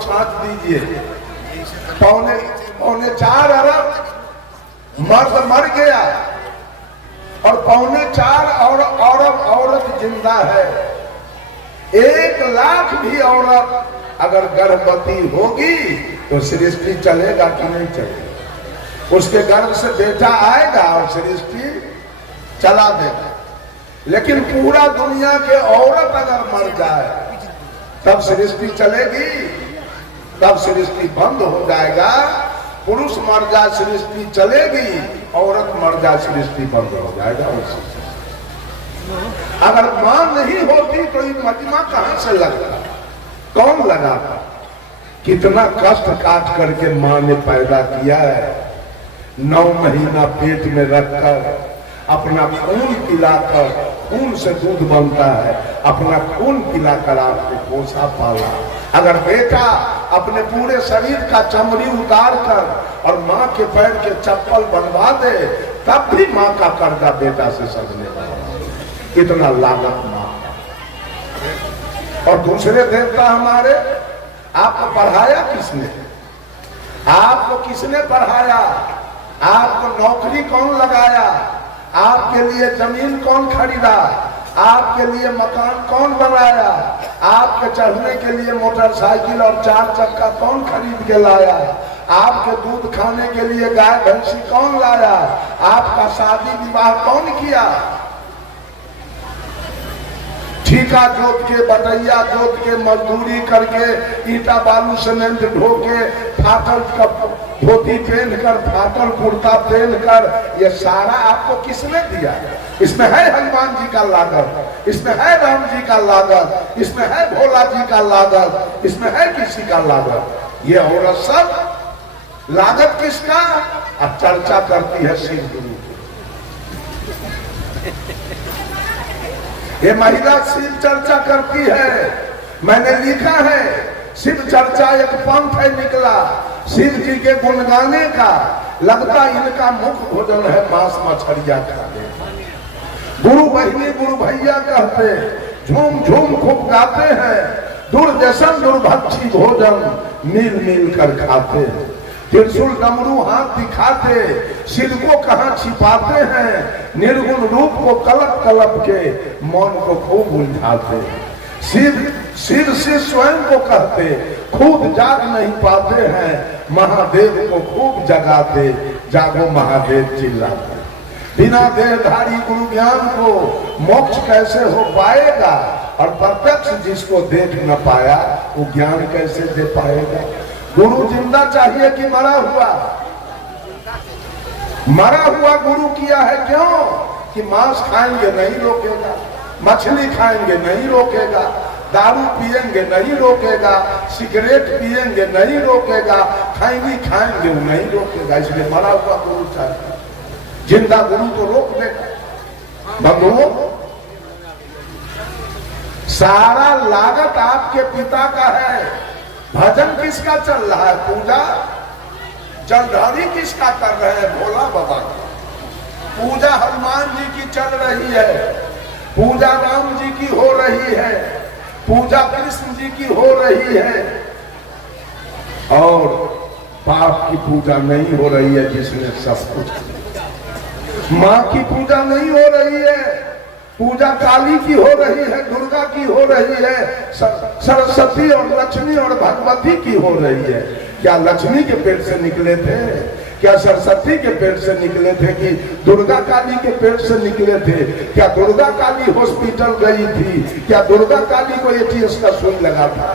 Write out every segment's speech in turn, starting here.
छांट दीजिए, पौने 4 अरब मर्द मर गया और पौने 4 अरब औरत जिंदा है। 1 लाख भी औरत अगर गर्भवती होगी तो सृष्टि चलेगा कि नहीं चलेगा? उसके गर्भ से बेटा आएगा और सृष्टि चला देगा। लेकिन पूरा दुनिया के औरत अगर मर जाए तब सृष्टि चलेगी? तब सृष्टि बंद हो जाएगा। पुरुष मर जाए सृष्टि चलेगी, औरत मर जाए सृष्टि बंद हो जाएगा। अगर मां नहीं होती तो ये मजमा कहां से लगता? कौन लगाता? कितना कष्ट काट करके मां ने पैदा किया है। 9 महीना पेट में रखकर अपना खून पिलाकर, खून से दूध बनता है, अपना खून पिलाकर आपको पोसा पाला। अगर बेटा अपने पूरे शरीर का चमड़ी उतार कर और माँ के पैर के चप्पल बनवा दे तब भी माँ का कर्जा बेटा से सजने वाला। कितना लागत माँ। और दूसरे देवता हमारे, आपको पढ़ाया किसने? आपको किसने पढ़ाया? आपको नौकरी कौन लगाया? आपके लिए जमीन कौन खरीदा? आपके लिए मकान कौन बनाया? आपके चढ़ने के लिए मोटरसाइकिल और 4 चक्का कौन खरीद के लाया? आपके दूध खाने के लिए गाय भैंसी कौन लाया? आपका शादी विवाह कौन किया? ठीका जोत के, बटैया जोत के, मजदूरी करके, ईटा बालू सीमेंट ढो के, फाटल धोती पहनकर, फाटल कुर्ता पहनकर, ये सारा आपको किसने दिया? इसमें है हनुमान जी का लागत, इसमें है राम जी का लागत, इसमें है भोला जी का लागत, इसमें है किसी का लागत? ये औरत सब लागत किसका? अब चर्चा करती है शिव गुरु। ये महिला शिव चर्चा करती है। मैंने लिखा है शिव चर्चा एक पंथ है निकला शिव जी के गुण गाने का। लगता इनका मुख्य भोजन है मांस मछलिया खाने। गुरु बहिनी गुरु भैया कहते, झूम झूम खूब गाते हैं। दुर्दशन दुर्भक्षी भोजन मिल मिल कर खाते हैं। त्रिशूल डमरू हाथ दिखाते, सिर को कहां छिपाते हैं। निर्गुण रूप को कलप कलप के मौन को खूब उलझाते। सिर से स्वयं को कहते, खुद जाग नहीं पाते हैं। महादेव को खूब जगाते, जागो महादेव चिल्लाते। बिना देहधारी गुरु ज्ञान को मोक्ष कैसे हो पाएगा? और प्रत्यक्ष जिसको देख न पाया वो ज्ञान कैसे दे पाएगा? गुरु जिंदा चाहिए कि मरा हुआ? मरा हुआ गुरु किया है। क्यों? कि मांस खाएंगे नहीं रोकेगा, मछली खाएंगे नहीं रोकेगा, दारू पिएंगे नहीं रोकेगा, सिगरेट पिएंगे नहीं रोकेगा, खैनी खाएंगे नहीं रोकेगा। इसलिए मरा हुआ गुरु चाहिए। जिंदा गुरु तो रोक देगा। बंधुओं, सारा लागत आपके पिता का है। भजन किसका चल रहा है? पूजा जलधारी किसका कर रहे हैं? भोला बाबा का। पूजा हनुमान जी की चल रही है, पूजा राम जी की हो रही है, पूजा कृष्ण जी की हो रही है। और बाप की पूजा नहीं हो रही है जिसने सब कुछ। माँ की पूजा नहीं हो रही है। पूजा काली की हो रही है, दुर्गा की हो रही है, सरस्वती और लक्ष्मी और भगवती की हो रही है। क्या लक्ष्मी के पेट से निकले थे? क्या सरस्वती के पेट से निकले थे? कि दुर्गा काली के पेट से निकले थे? क्या दुर्गा काली हॉस्पिटल गई थी? क्या दुर्गा काली को एटीएस का सुई लगा था?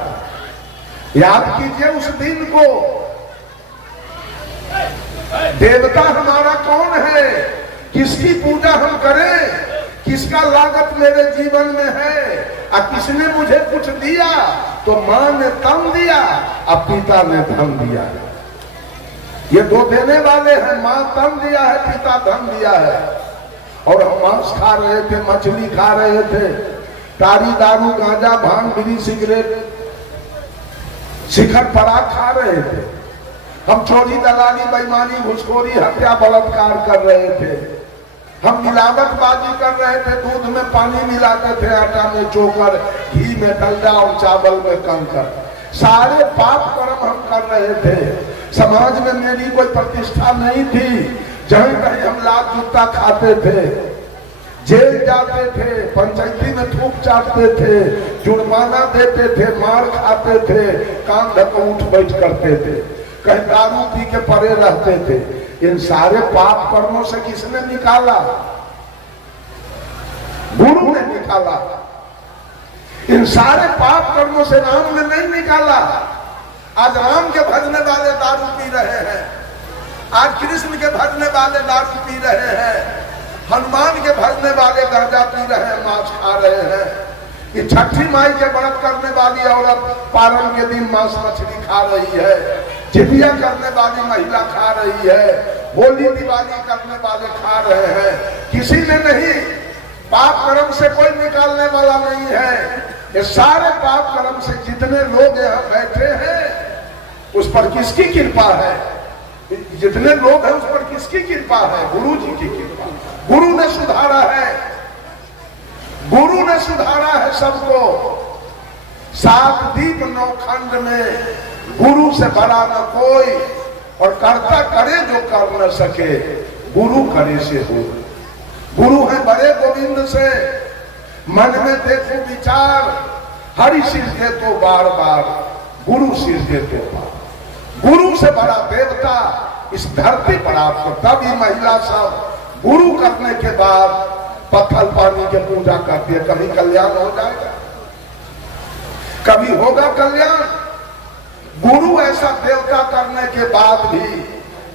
याद कीजिए उस दिन को। देवता हमारा कौन है? किसकी पूजा हम करें? किसका लागत मेरे जीवन में है? किसने मुझे कुछ दिया? तो माँ ने तन दिया, अब पिता ने धन दिया। ये दो देने वाले हैं। माँ तन दिया है, पिता धन दिया है। और हम मांस खा रहे थे, मछली खा रहे थे, तारी दारू गांजा भांग बीड़ी सिगरेट शिखर पराग खा रहे थे। हम चोरी दलाली बेईमानी घुसखोरी हत्या बलात्कार कर रहे थे। हम मिलावटबाजी कर रहे थे। दूध में पानी मिलाते थे, आटा में चोकर, घी में डलडा और चावल में कंकर। सारे पाप कर्म हम कर रहे थे। समाज में मेरी कोई प्रतिष्ठा नहीं थी। जहाँ कहीं हम लात जूता खाते थे, जेल जाते थे, पंचायती में थूक चाटते थे, जुर्माना देते थे, मार खाते थे, कान ढको उठ बैठ करते थे, कहीं दारू पी के पड़े रहते थे। इन सारे पाप कर्मों से किसने निकाला? गुरु ने निकाला। इन सारे पाप कर्मों से राम ने नहीं निकाला। आज राम के भजने वाले दारू पी रहे हैं, आज कृष्ण के भजने वाले दारू पी रहे हैं, हनुमान के भजने वाले गांजा पी रहे हैं, मांस खा रहे हैं। ये छठी माई के व्रत करने वाली औरत पारण के दिन मांस मछली खा रही है, जितिया करने वाली महिला खा रही है, होली दिवाली करने वाले खा रहे हैं। किसी ने नहीं, पाप कर्म से कोई निकालने वाला नहीं है। ये सारे पाप कर्म से जितने लोग यहाँ बैठे हैं उस पर किसकी कृपा है? जितने लोग हैं उस पर किसकी कृपा है? गुरु जी की कृपा। गुरु ने सुधारा है, गुरु ने सुधारा है सबको। 7 दीप 9 खंड में गुरु से बड़ा न कोई, और कर्ता करे जो कर न सके, गुरु करे से हो। गुरु है बड़े गोविंद से, मन में देखो विचार, हरि सिर दे तो बार बार, गुरु सिर दे तो बार। गुरु से बड़ा देवता इस धरती पर आपको, तभी महिला सब गुरु करने के बाद पत्थर पानी के पूजा करती है। कभी कल्याण हो जाएगा? कभी होगा कल्याण? गुरु ऐसा देवता करने के बाद भी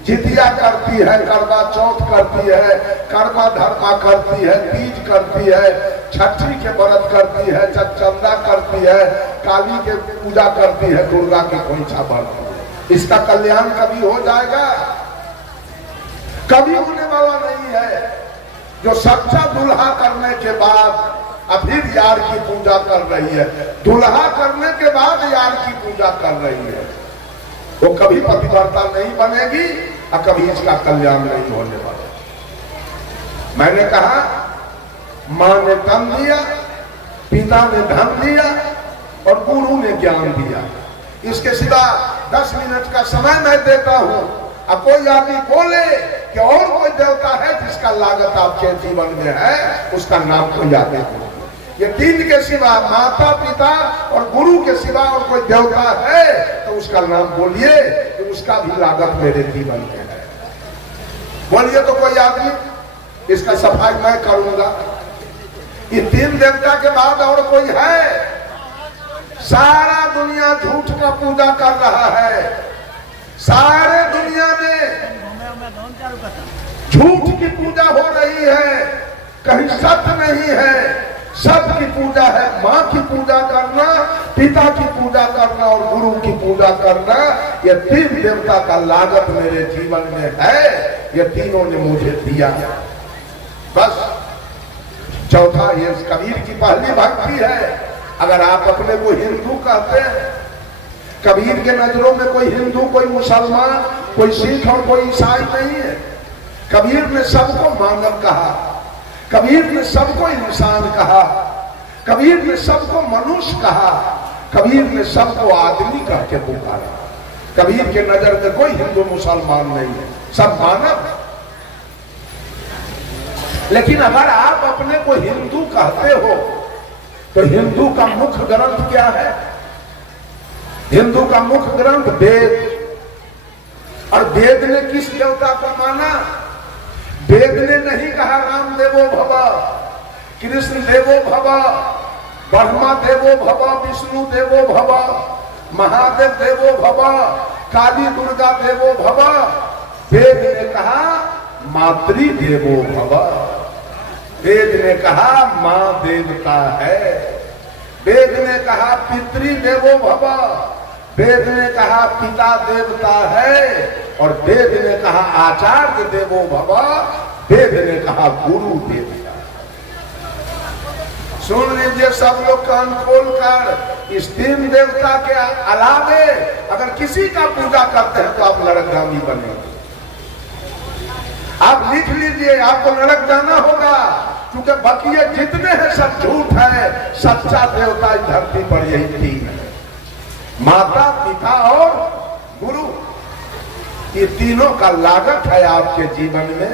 जितिया करती है, करवा चौथ करती है, कर्मा धर्मा करती है, तीज करती है, छठी के व्रत करती है, चंदा करती है, काली के पूजा करती है, दुर्गा के खोइछा भरती है। इसका कल्याण कभी हो जाएगा? कभी होने वाला नहीं है। जो सच्चा दुल्हा करने के बाद फिर यार की पूजा कर रही है, दुल्हा करने के बाद यार की पूजा कर रही है, वो कभी पतिव्रता नहीं बनेगी और कभी इसका कल्याण नहीं होने वाला। मैंने कहा, मां ने तन दिया, पिता ने धन दिया और गुरु ने ज्ञान दिया। इसके सिवा 10 मिनट का समय मैं देता हूं। अब कोई आदमी बोले कि और कोई देवता है जिसका लागत आपके जीवन में है, उसका नाम कोई आदमी बोले। ये 3 के सिवा, माता पिता और गुरु के सिवा और कोई देवता है तो उसका नाम बोलिए कि उसका भी लागत मेरे जीवन में है। बोलिए तो कोई आदमी, इसका सफाई मैं करूंगा। ये 3 देवता के बाद और कोई है? सारा दुनिया झूठ का पूजा कर रहा है। सारे दुनिया में झूठ की पूजा हो रही है, कहीं सत्य नहीं है। सत्य की पूजा है मां की पूजा करना, पिता की पूजा करना और गुरु की पूजा करना। ये 3 देवता का लागत मेरे जीवन में है, ये तीनों ने मुझे दिया। बस चौथा ये कबीर की पहली भक्ति है। अगर आप अपने को हिंदू कहते हैं, कबीर के नजरों में कोई हिंदू, कोई मुसलमान, कोई सिख और कोई ईसाई नहीं है। कबीर ने सबको मानव कहा, कबीर ने सबको इंसान कहा, कबीर ने सबको मनुष्य कहा, कबीर ने सबको आदमी करके पुकारा। कबीर के नजर में कोई हिंदू मुसलमान नहीं है, सब मानव। लेकिन अगर आप अपने को हिंदू कहते हो तो हिंदू का मुख्य ग्रंथ क्या है? हिंदू का मुख्य ग्रंथ वेद। और वेद ने किस देवता को माना? वेद ने नहीं कहा राम देवो भव, कृष्ण देवो भव, ब्रह्मा देवो भव, विष्णु देवो भव, महादेव देवो भव, काली दुर्गा देवो भव। वेद ने कहा मातृ देवो भव। वेद ने कहा मां देवता है। वेद ने कहा पितृ देवो भव। वेद ने कहा पिता देवता है। और वेद ने कहा आचार्य देवो भव। वेद ने कहा गुरु देवता। सुन लीजिए सब लोग कान खोल कर, इस 3 देवता के अलावे अगर किसी का पूजा करते हैं तो आप नरकगामी बनेंगे। आप लिख लीजिए, आपको नरक जाना होगा, क्योंकि बकिए जितने हैं सब झूठ है। सच्चा देवता इस धरती पर यही 3 है। माता, पिता और गुरु, ये तीनों का लागत है आपके जीवन में।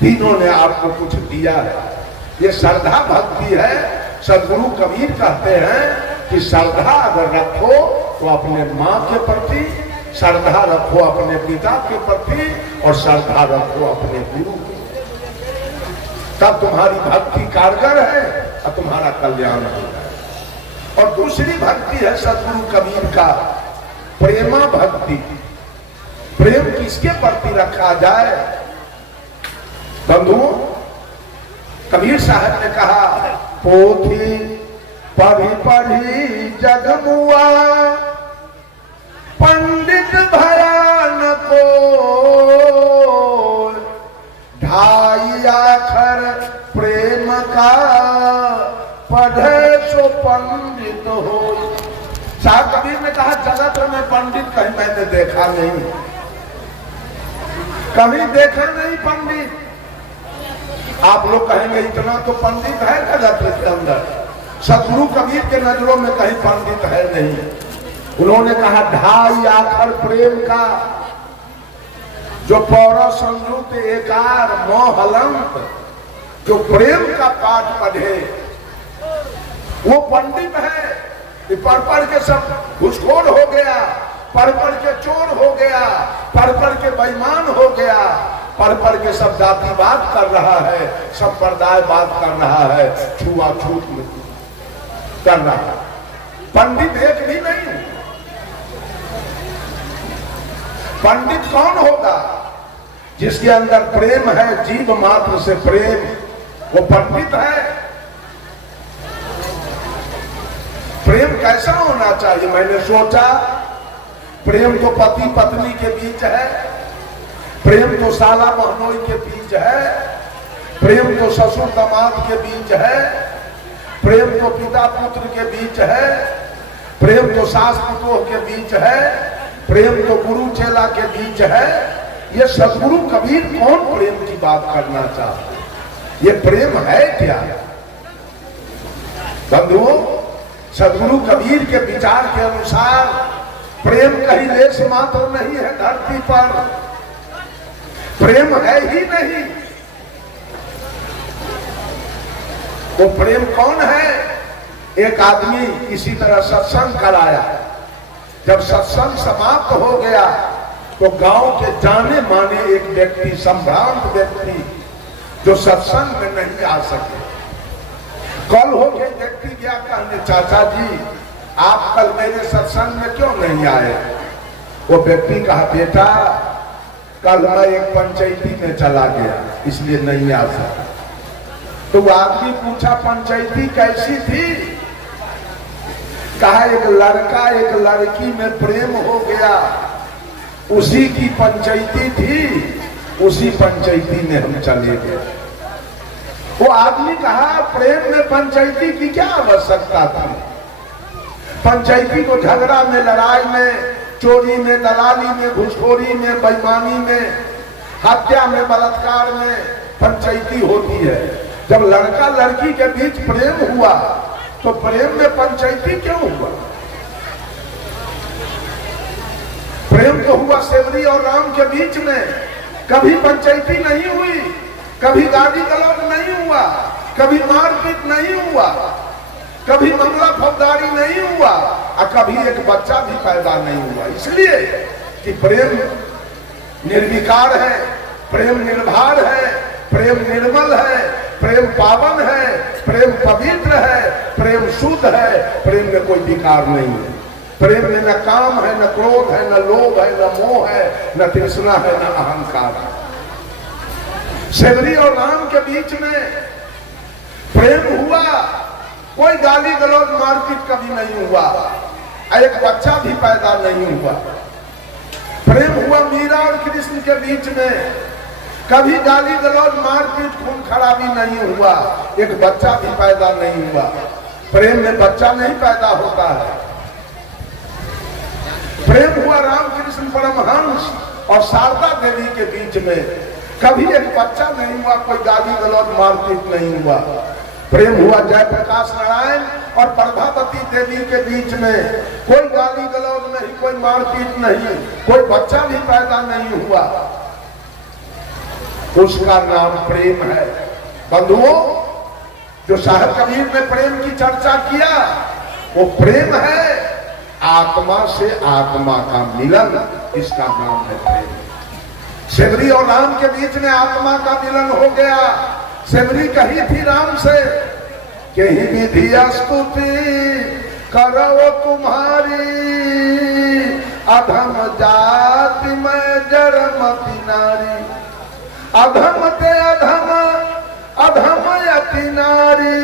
तीनों ने आपको कुछ दिया है। ये श्रद्धा भक्ति है। सदगुरु कबीर कहते हैं कि श्रद्धा अगर रखो तो अपने माँ के प्रति, श्रद्धा रखो अपने पिता के प्रति, और श्रद्धा रखो अपने गुरु के, तब तुम्हारी भक्ति कारगर है और तुम्हारा कल्याण होगा। और दूसरी भक्ति है सदगुरु कबीर का प्रेमा भक्ति। प्रेम किसके प्रति रखा जाए? बंधुओं, कबीर साहब ने कहा, पोथी पढ़ी पढ़ी जगमुआ, पंडित भयान को, ढाई आखर प्रेम का, पढ़े सो पंडित हो। साहब कबीर ने कहा, जगत में पंडित कहीं मैंने देखा नहीं, कभी देखा नहीं पंडित। आप लोग कहेंगे इतना तो पंडित है जगत के अंदर, सदगुरु कबीर के नजरों में कहीं पंडित है नहीं। उन्होंने कहा, ढाई आखर प्रेम का, जो पौरा संयुक्त एकार मोहलंत, जो प्रेम का पाठ पढ़े वो पंडित है। पढ़ के सब घुसखोर हो गया, पढ़ के चोर हो गया, पढ़ के बेईमान हो गया, पढ़ के सब जातिवाद कर रहा है, संप्रदायवाद कर रहा है, छुआछूत कर रहा है। पंडित एक भी नहीं। पंडित कौन होगा? जिसके अंदर प्रेम है, जीव मात्र से प्रेम, वो पंडित है। प्रेम कैसा होना चाहिए? मैंने सोचा, प्रेम तो पति पत्नी के बीच है, प्रेम तो साला महनोई के बीच है, प्रेम तो ससुर दामाद के बीच है, प्रेम तो पिता पुत्र के बीच है, प्रेम तो सास पुतोह के बीच है, प्रेम तो गुरु चेला के बीच है। ये सदगुरु कबीर कौन प्रेम की बात करना चाहते? ये प्रेम है क्या? बंधुओं, सदगुरु कबीर के विचार के अनुसार प्रेम कहीं लेश मात्र नहीं है धरती पर, प्रेम है ही नहीं। वो प्रेम कौन है? एक आदमी इसी तरह सत्संग कराया, जब सत्संग समाप्त हो गया तो गांव के जाने माने एक व्यक्ति, संभ्रांत व्यक्ति, जो सत्संग में नहीं आ सके, कल हो गए व्यक्ति क्या कहने, चाचा जी आप कल मेरे सत्संग में क्यों नहीं आए? वो व्यक्ति कहा, बेटा कल मैं एक पंचायती में चला गया इसलिए नहीं आ सका। तो वो आदमी पूछा, पंचायती कैसी थी? कहा, एक लड़का एक लड़की में प्रेम हो गया, उसी की पंचायती थी, उसी पंचायती में हम चले गए। वो आदमी कहा, प्रेम में पंचायती की क्या आवश्यकता थी? पंचायती को झगड़ा में, लड़ाई में, चोरी में, दलाली में, घुसखोरी में, बेईमानी में, हत्या में, बलात्कार में पंचायती होती है। जब लड़का लड़की के बीच प्रेम हुआ तो प्रेम में पंचायती क्यों हुआ? प्रेम तो हुआ सेवरी और राम के बीच में, कभी पंचायती नहीं हुई, कभी गाली गलौज नहीं हुआ, कभी मारपीट नहीं हुआ, कभी मामला फौजदारी नहीं हुआ, और कभी एक बच्चा भी पैदा नहीं हुआ। इसलिए कि प्रेम निर्विकार है, प्रेम निर्भर है, प्रेम निर्मल है, प्रेम पावन है, प्रेम पवित्र है, प्रेम शुद्ध है, प्रेम में कोई विकार नहीं है। प्रेम में न काम है, न क्रोध है, न लोभ है, न मोह है, न तृष्णा है, न अहंकार है। सेवरी और राम के बीच में प्रेम हुआ, कोई गाली गलौज मारपीट कभी नहीं हुआ, एक बच्चा भी पैदा नहीं हुआ। प्रेम हुआ मीरा और कृष्ण के बीच में, कभी गाली गलौज मारपीट खून खराबी नहीं हुआ, एक बच्चा भी पैदा नहीं हुआ। प्रेम में बच्चा नहीं पैदा होता है। प्रेम हुआ राम कृष्ण परमहंस और शारदा देवी के बीच में, कभी एक बच्चा नहीं हुआ, कोई गाली गलौज मारपीट नहीं हुआ। प्रेम हुआ जयप्रकाश नारायण और प्रभावती देवी के बीच में कोई गाली गलौज नहीं, कोई मारपीट नहीं, कोई बच्चा भी पैदा नहीं हुआ। उसका नाम प्रेम है। बंधुओं, जो साहब कबीर ने प्रेम की चर्चा किया वो प्रेम है, आत्मा से आत्मा का मिलन, इसका नाम है प्रेम। सेवरी और राम के बीच में आत्मा का मिलन हो गया। सेवरी कही थी राम से कि ही विधि स्तुति करो तुम्हारी, अधम जाति में जड़मति नारी, अधम ते अधम अधम यति नारी,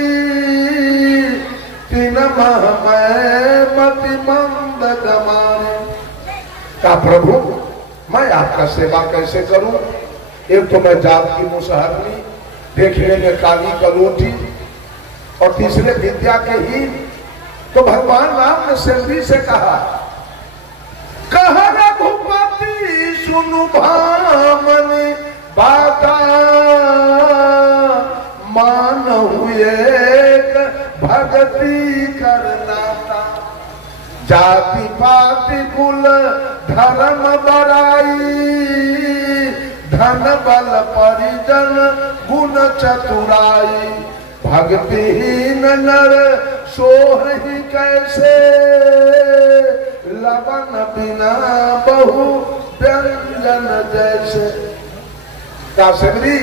तीन मह में मति मंद गमारी। का प्रभु मैं आपका सेवा कैसे करूं? एक तो मैं जात की मुसहरनी, देखने में काली कलोटी, और तीसरे विद्या के ही। तो भगवान राम ने सेवरी से कहा, कहा रघुपति सुनु भामनि बाता, मान हुए भगति करनाता, जाति पाति कुल धर्म बड़ाई, धन बल परिजन गुण चतुराई, भक्तिहीन नर सोहि कैसे, लवन बिना बहु व्यंजन जैसे। क्या सेवरी,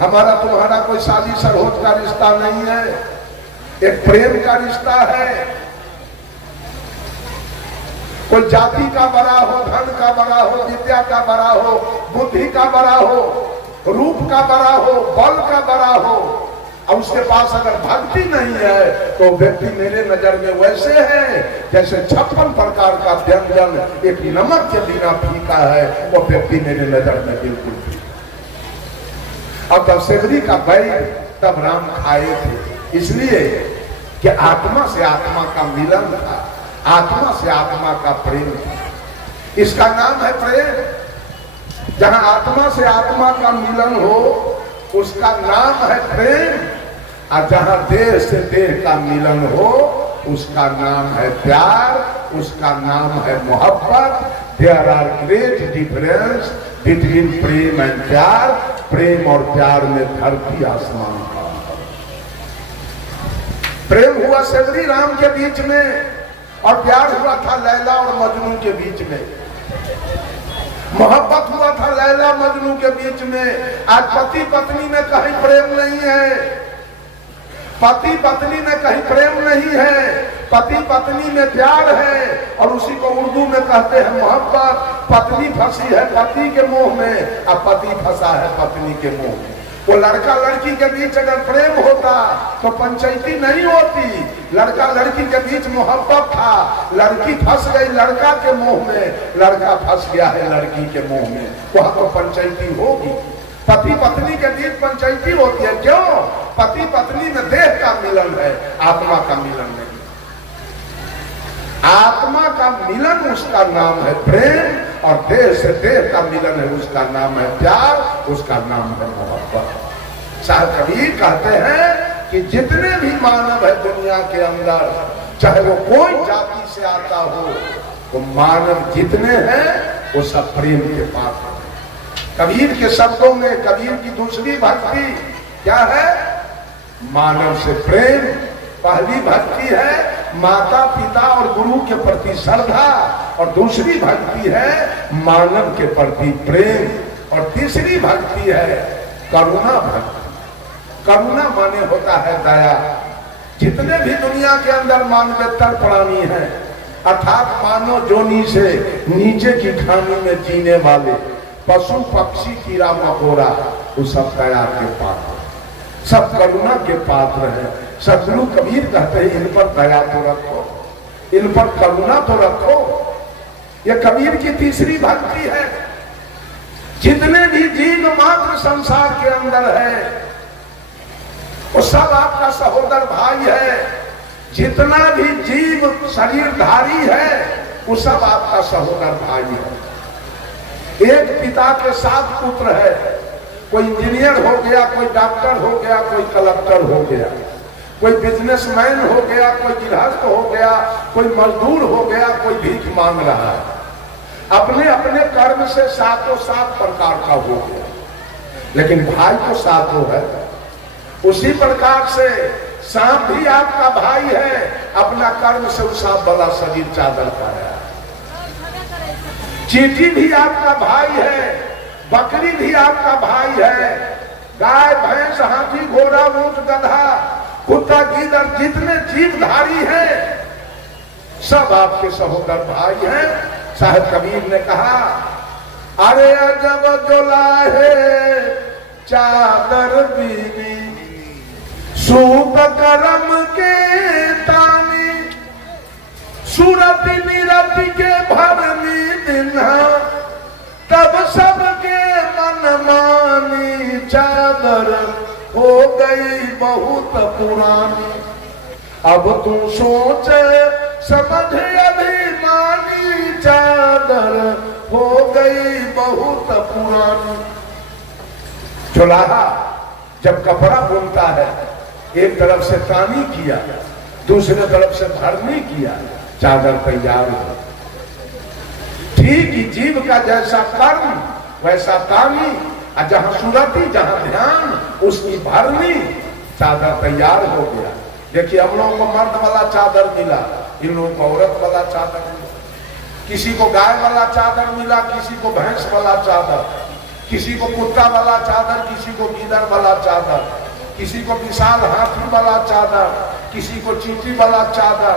हमारा तुम्हारा कोई शादी सरहोज का रिश्ता नहीं है, एक प्रेम का रिश्ता है। कोई जाति का बड़ा हो, धन का बड़ा हो, विद्या का बड़ा हो, बुद्धि का बड़ा हो, रूप का बड़ा हो, बल का बड़ा हो, और उसके पास अगर भक्ति नहीं है तो व्यक्ति मेरे नजर में वैसे है जैसे 56 प्रकार का व्यंजन एक नमक के बिना फीका है, वो व्यक्ति मेरे नजर में बिल्कुल फीका। अब तब सेवरी का बैल तब राम खाए थे, इसलिए कि आत्मा से आत्मा का मिलन था, आत्मा से आत्मा का प्रेम था। इसका नाम है प्रेम। जहां आत्मा से आत्मा का मिलन हो उसका नाम है प्रेम, और जहां देह से देह का मिलन हो उसका नाम है प्यार, उसका नाम है मोहब्बत। There are great difference between prem and pyaar. प्रेम और प्यार में धरती आसमान का प्रेम हुआ सेवरी राम के बीच में, और प्यार हुआ था लैला और मजनू के बीच में, मोहब्बत हुआ था लैला मजनू के बीच में। आज पति पत्नी में कहीं प्रेम नहीं है, पति पत्नी में कहीं प्रेम नहीं है, पति पत्नी में प्यार है, और उसी को उर्दू में कहते हैं मोहब्बत। पत्नी फंसी है पति के मोह में, और पति फंसा है पत्नी के मोह में। वो लड़का लड़की के बीच अगर प्रेम होता तो पंचायती नहीं होती। लड़का लड़की के बीच मोहब्बत था, लड़की फंस गई लड़का के मोह में, लड़का फंस गया है लड़की के मोह में, वहां तो पंचायती होगी। पति पत्नी के बीच पंचायती होती है, क्यों? पति पत्नी में देह का मिलन है, आत्मा का मिलन नहीं। आत्मा का मिलन उसका नाम है प्रेम, और देह से देह का मिलन है उसका नाम है प्यार, उसका नाम है मोहब्बत। साहब कबीर कहते हैं कि जितने भी मानव है दुनिया के अंदर, चाहे वो कोई जाति से आता हो, वो मानव जितने हैं वो सब प्रेम के पात्र हैं। कबीर के शब्दों में कबीर की दूसरी भक्ति क्या है? मानव से प्रेम। पहली भक्ति है माता पिता और गुरु के प्रति श्रद्धा, और दूसरी भक्ति है मानव के प्रति प्रेम, और तीसरी भक्ति है करुणा भक्ति। करुणा माने होता है दया। जितने भी दुनिया के अंदर मानवेतर प्राणी हैं, अर्थात मानव जोनी से नीचे की खानी में जीने वाले पशु पक्षी कीड़ा मकोड़ा, वो सब दया के पात्र, सब करुणा के पात्र हैं। सदगुरु कबीर कहते हैं इन पर दया तो रखो, इन पर करुणा तो रखो। यह कबीर की तीसरी भक्ति है। जितने भी जीव मात्र संसार के अंदर है वो सब आपका सहोदर भाई है। जितना भी जीव शरीरधारी है वो सब आपका सहोदर भाई है। एक पिता के 7 पुत्र है, कोई इंजीनियर हो गया, कोई डॉक्टर हो गया, कोई कलेक्टर हो गया, कोई बिजनेसमैन हो गया, कोई गृहस्थ हो गया, कोई मजदूर हो गया, कोई भीख मांग रहा है। अपने अपने कर्म से सातों सात प्रकार का हो गया, लेकिन भाई तो सातों है। उसी प्रकार से सांप भी आपका भाई है, अपना कर्म से उस सांप वाला शरीर चादर पाया। चींटी भी आपका भाई है, बकरी भी आपका भाई है, गाय भैंस हाथी घोड़ा ऊंट गधा कुत्ता गीदड़ जितने जीवधारी हैं सब आपके सहोदर भाई हैं। साहिब कबीर ने कहा, अरे अजब दुलाहे चादर बीनी सूप करम के तानी सूरत निरत के भरनी दिन्हा तब सबके मन मानी चादर हो गई बहुत पुरानी। अब तू सोच समझ अभिमानी चादर हो गई बहुत पुरानी। चुलाहा जब कपड़ा बुनता है, एक तरफ से तानी किया, दूसरे तरफ से भरनी किया, चादर तैयार हो। ठीक ही जीव का जैसा कर्म वैसा तानी, और जहां सूरती जहां ध्यान उसकी भरनी, चादर तैयार हो गया। देखिए हम लोगों को मर्द वाला चादर मिला, इन लोगों को औरत वाला चादर मिला, किसी को गाय वाला चादर मिला, किसी को भैंस वाला चादर, किसी को कुत्ता वाला चादर, किसी को गीदड़ वाला चादर, किसी को विशाल हाथी वाला चादर, किसी को चींटी वाला चादर।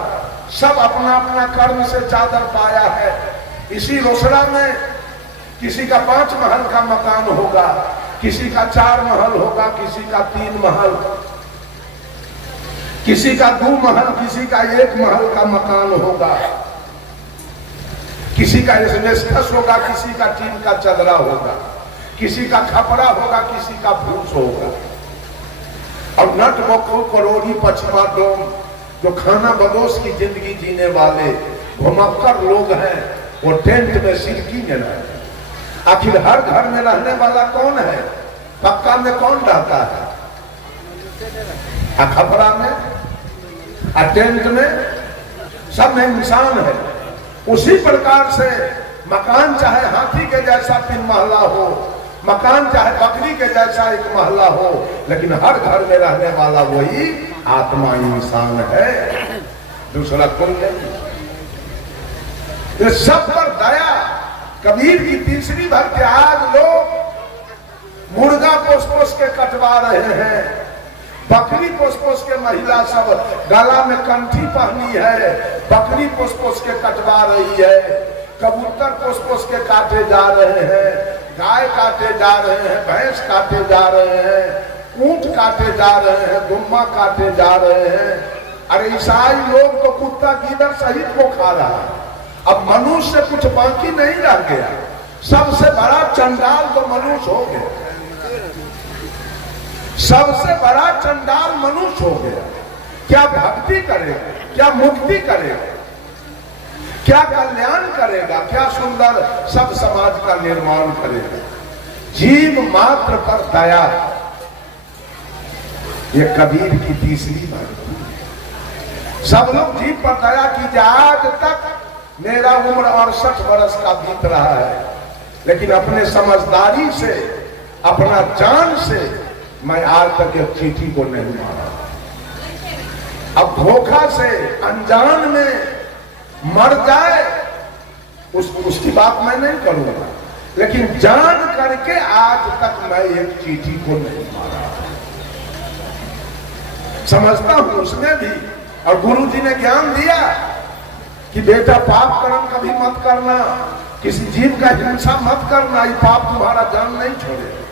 सब अपना अपना कर्म से चादर पाया है। इसी रोसड़ा में किसी का 5 महल का मकान होगा, किसी का 4 महल होगा, किसी का 3 महल, किसी का 2 महल, किसी का 1 महल का मकान होगा, किसी का एस्बेस्टस होगा, किसी का टीन का चदरा होगा, किसी का खपरा होगा, किसी का फूस होगा। और नट बखो करोड़ी पछमा डोम, जो खाना बदोश की जिंदगी जीने वाले घुमक्कर लोग हैं, वो टेंट में सिरकी में रहते। आखिर हर घर में रहने वाला कौन है? पक्का में कौन रहता है? खपरा में, टेंट में, सब में इंसान है। उसी प्रकार से मकान चाहे हाथी के जैसा 3 महला हो, मकान चाहे बकरी के जैसा 1 महला हो, लेकिन हर घर में रहने वाला वही आत्मा इंसान है, दूसरा कोई नहीं। ये सब पर दया। कबीर की तीसरी भक्ति। आज लोग मुर्गा पोस के कटवा रहे हैं, बकरी पोस के महिला सब गला में कंठी पहनी है, बकरी पोस के कटवा रही है, कबूतर पोस के काटे जा रहे हैं, गाय काटे जा रहे हैं, भैंस काटे जा रहे हैं, ऊंट काटे जा रहे हैं, दुम्मा काटे जा रहे हैं। अरे ईसाई लोग तो कुत्ता गीदड़ सहित को खा रहा है। अब मनुष्य से कुछ बाकी नहीं रह गया। सबसे बड़ा चंडाल तो मनुष्य हो गया, सबसे बड़ा चंडाल मनुष्य हो गया। क्या भक्ति करेगा, क्या मुक्ति करेगा, क्या कल्याण करेगा, क्या सुंदर सब समाज का निर्माण करेगा? जीव मात्र पर दया, ये कबीर की तीसरी भक्ति। सब लोग जीव पर दया कीजिए। आज तक मेरा उम्र 68 वर्ष का बीत रहा है, लेकिन अपने समझदारी से, अपना जान से मैं आज तक एक चींटी को नहीं मारा। अब धोखा से अनजान में मर जाए उसकी बात मैं नहीं करूंगा, लेकिन जान करके आज तक मैं एक चींटी को नहीं मारा। समझता हूं उसमें भी, और गुरु जी ने ज्ञान दिया कि बेटा पाप कर्म कभी मत करना, किसी जीव का हिंसा मत करना, ये पाप तुम्हारा जान नहीं छोड़ेगा,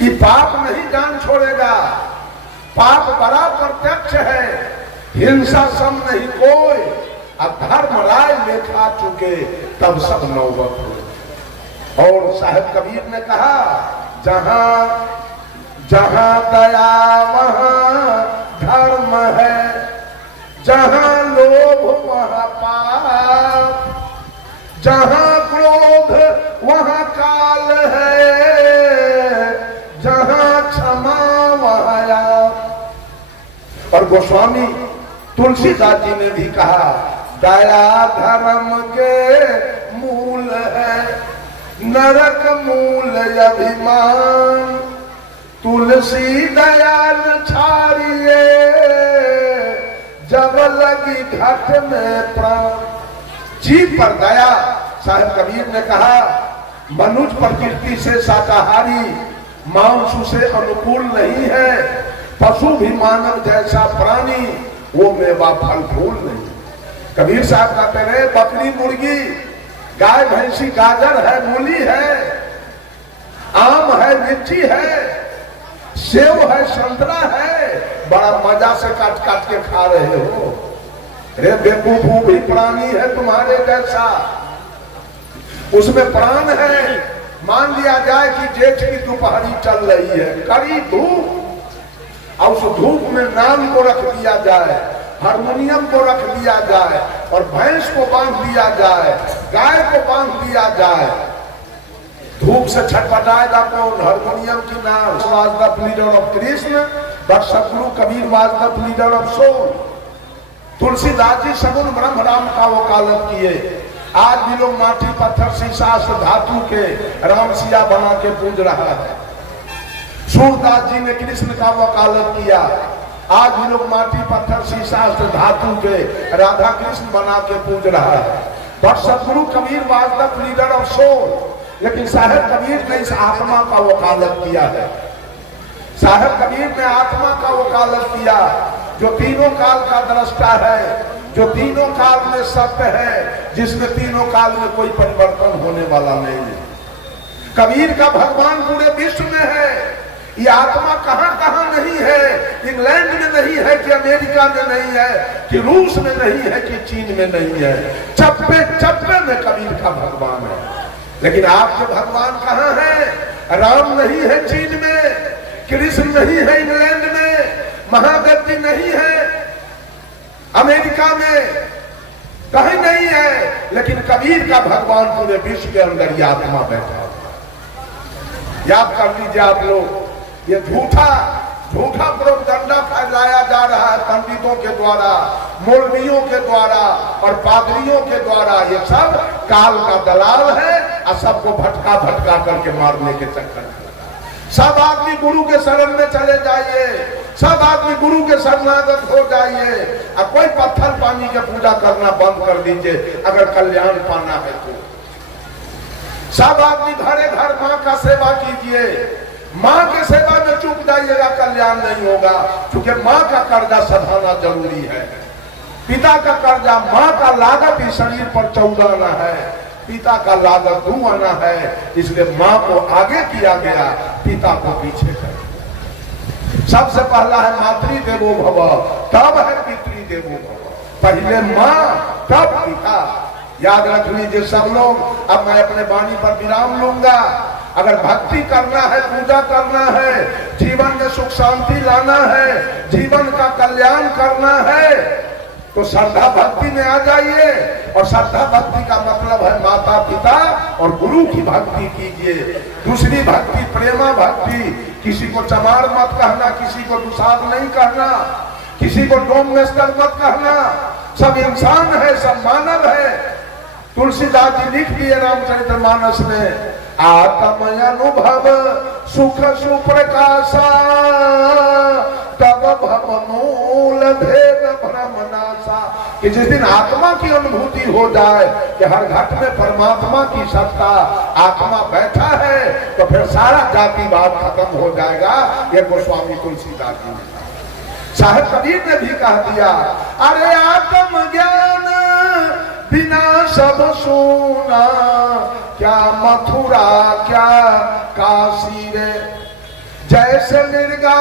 ये पाप नहीं जान छोड़ेगा। पाप बड़ा प्रत्यक्ष है, हिंसा सम नहीं कोई, अब धर्म राय लेखा चुके तब सब नौबत हो। और साहिब कबीर ने कहा, जहां जहां दया वहां धर्म है, जहां लोभ वहां पाप, जहां क्रोध वहां काल है, जहां क्षमा वहां आप। और गोस्वामी तुलसीदास जी ने भी कहा, दया धर्म के मूल है, नरक मूल अभिमान, तुलसी दयाल छाड़िए, जब लगी घट में प्राण। जीव पर दया, साहिब कबीर ने कहा, मनुष्य प्रकृति से शाकाहारी, मांस से अनुकूल नहीं है, पशु भी मानव जैसा प्राणी, वो मेवा फल फूल नहीं। कबीर साहब कहते रहे, बकरी मुर्गी गाय भैंसी गाजर है, मूली है, आम है, लीची है, सेव है, संतरा है, बड़ा मजा से काट काट के खा रहे हो। रे बेवकूफ भी प्राणी है तुम्हारे जैसा, उसमें प्राण है। मान लिया जाए कि जेठ की दोपहरी चल रही है, कड़ी धूप, और उस धूप में नाम को रख दिया जाए, हारमोनियम को रख दिया जाए, और भैंस को बांध दिया जाए, गाय को बांध दिया जाए, धूप से छटपटाएगा कौन? हारमोनियम की नाम। Was the leader of Krishna, but Satguru Kabir was the leader of soul. Tulsidas ji सगुन ब्रह्म राम का वकालत किए। आज भी लोग माटी पत्थर शीशा धातु के राम सिया बना के पूज रहा है। सूरदास जी ने कृष्ण का वकालत किया। आज भी लोग माटी पत्थर शीशा धातु के राधा कृष्ण बना के पूज रहा है। But Satguru Kabir was the leader of soul. लेकिन साहेब कबीर ने इस आत्मा का वकालत किया है। साहेब कबीर ने आत्मा का वकालत किया, जो तीनों काल का दृष्टा है, जो तीनों काल में सत्य है, जिसमें तीनों काल में कोई परिवर्तन होने वाला नहीं है। कबीर का भगवान पूरे विश्व में है। ये आत्मा कहां कहां नहीं है। इंग्लैंड में नहीं है कि अमेरिका में नहीं है, कि रूस में नहीं है, कि चीन में नहीं है। चप्पे चप्पे में कबीर का भगवान है। लेकिन आपके भगवान कहां है? राम नहीं है चीन में, कृष्ण नहीं है इंग्लैंड में, महादेव जी नहीं है अमेरिका में, कहीं नहीं है। लेकिन कबीर का भगवान पूरे विश्व के अंदर ये आत्मा बैठा है। याद कर लीजिए आप लोग, ये झूठा प्रोपगंडा फैलाया जा रहा है पंडितों के द्वारा, मौलवियों के द्वारा और पादरियों के द्वारा। ये सब काल का दलाल है और सबको भटका भटका करके मारने के चक्कर में। सब आदमी गुरु के शरण में चले जाइए, सब आदमी गुरु के शरणागत हो जाइए, और कोई पत्थर पानी के पूजा करना बंद कर दीजिए अगर कल्याण पाना है तो। सब आदमी घरे घर माँ का सेवा कीजिए। माँ के सेवा में चूक जाइएगा, कल्याण नहीं होगा, क्योंकि माँ का कर्जा सधाना जरूरी है। पिता का कर्जा, माँ का लागत इस शरीर पर 14 आना है, पिता का लागत 2 आना है। इसलिए माँ को आगे किया गया, पिता को पीछे कर। सबसे पहला है मातृ देवो भव, तब है पितृ देवो भव। पहले माँ तब पिता। याद रख लीजिए सब लोग। अब मैं अपने वाणी पर विराम लूंगा। अगर भक्ति करना है, पूजा करना है, जीवन में सुख शांति लाना है, जीवन का कल्याण करना है, तो श्रद्धा भक्ति में आ जाइए। और श्रद्धा भक्ति का मतलब है माता पिता और गुरु की भक्ति कीजिए। दूसरी भक्ति प्रेमा भक्ति। किसी को चमार मत कहना, किसी को दुसाध नहीं कहना, किसी को डोममेस्टर मत कहना। सब इंसान है, सब मानव है। तुलसीदास जी लिख दिए रामचरितमानस में, आत्म अनुभव सुख सुप्रकाशा, तब भव मूल भेद भ्रम नाशा। कि जिस दिन आत्मा की अनुभूति हो जाए कि हर घट में परमात्मा की सत्ता, आत्मा बैठा है, तो फिर सारा जातिवाद खत्म हो जाएगा। ये गोस्वामी तुलसीदास जी ने कहा। साहिब कबीर ने भी कह दिया, अरे आत्म ज्ञान बिना सब सोना, क्या मथुरा क्या काशी रे। जैसे मिर्गा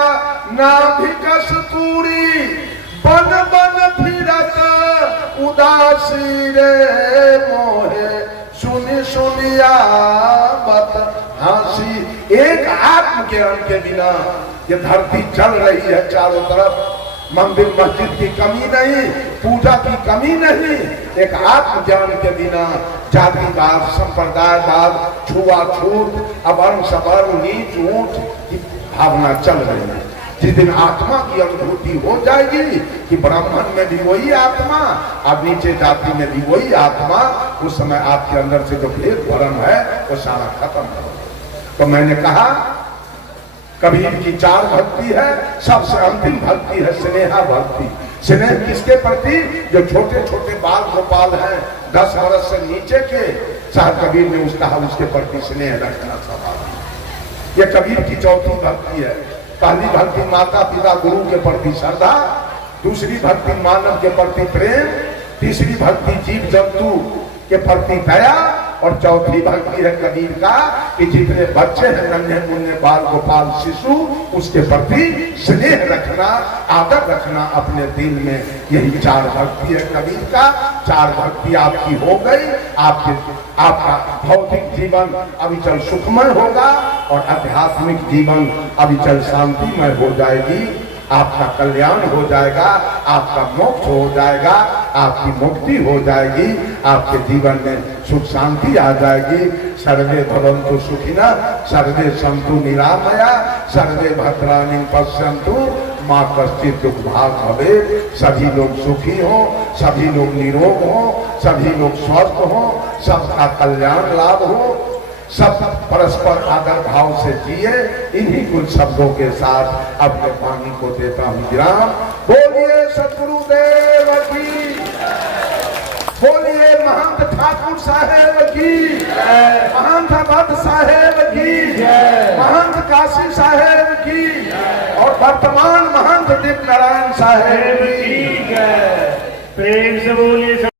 नाभि कस्तूरी, बन बन फिरत उदासी रे। मोहे सुनी सुनिया बत हंसी। एक आत्म ज्ञान के बिना ये धरती चल रही है चारों तरफ। मंदिर मस्जिद की कमी नहीं, पूजा की कमी नहीं। एक आत्म ज्ञान के बिना जातिवाद, संप्रदायवाद, छुआछूत, अवर्ण सवर्ण, नीच ऊंच की भावना चल रही है। जिस दिन आत्मा की अनुभूति हो जाएगी कि ब्राह्मण में भी वही आत्मा और नीचे जाति में भी वही आत्मा, उस समय आपके अंदर से जो भेद भरम है वो सारा खत्म हो। तो मैंने कहा कबीर की 4 भक्ति है, सबसे अंतिम भक्ति है स्नेहा भक्ति। स्नेह किसके प्रति? जो छोटे छोटे बाल गोपाल हैं 10 वर्ष से नीचे के, साहब कबीर ने उसका उसके प्रति स्नेह रखना स्वभाव। यह कबीर की चौथी भक्ति है। पहली भक्ति माता पिता गुरु के प्रति श्रद्धा, दूसरी भक्ति मानव के प्रति प्रेम, तीसरी भक्ति जीव जंतु के प्रति दया, और चौथी भक्ति है कबीर का कि जितने बच्चे हैं नन्हे मुन्ने बाल गोपाल शिशु, उसके प्रति स्नेह रखना, आदर रखना अपने दिल में। यही 4 भक्ति है कबीर का। 4 भक्ति आपकी हो गई, आपका भौतिक जीवन अविचल सुखमय होगा और आध्यात्मिक जीवन अविचल शांतिमय हो जाएगी। आपका कल्याण हो जाएगा, आपका मोक्ष हो जाएगा, आपकी मुक्ति हो जाएगी, आपके जीवन में सुख शांति आ जाएगी। सर्वे भवन्तु सुखिनः, सर्वे सन्तु निरामया, सर्वे भद्राणि पश्यन्तु मां कश्चित् दुःखभाग् भवेत्। सभी लोग सुखी हो, सभी लोग निरोग हो, सभी लोग स्वस्थ हो, सबका कल्याण लाभ हो, सब परस्पर आदर भाव से जिए। इन्हीं कुछ शब्दों के साथ अपने वाणी को देता हूं विराम। बोलिए सतगुरुदेव की, बोलिए महंत ठाकुर साहेब की, महंत अवध साहेब की, महंत काशी साहेब की, और वर्तमान महंत दीप नारायण साहेब की। प्रेम से बोलिए।